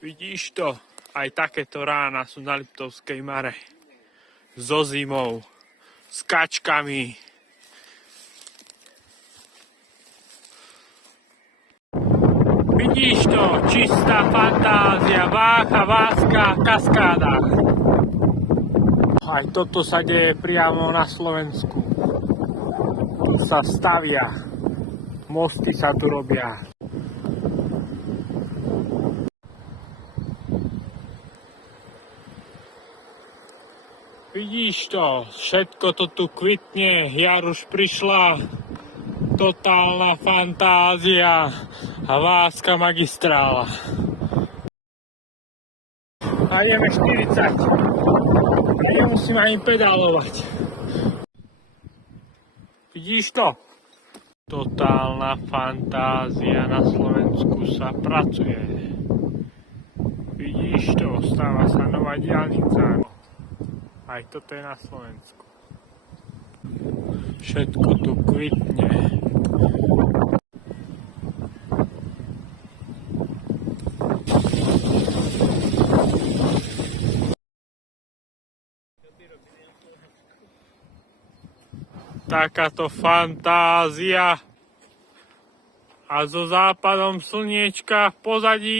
Vidíš to? Aj takéto rána sú na Liptovskej Mare. So zimou, s kačkami. Vidíš to? Čistá fantázia, Vácha, Váska, kaskáda. Aj toto sa deje priamo na Slovensku. Tu sa stavia. Mosty sa tu robia. Vidíš to, všetko to tu kvitne, jar už prišla, totálna fantázia a Váska magistrála. A ideme 40. A nemusím ani pedálovať. Vidíš to? Totálna fantázia, na Slovensku sa pracuje. Vidíš to, stáva sa nová diaľnica. Aj toto je na Slovensku. Všetko tu kvitne. Takáto fantázia. A so západom slniečka v pozadí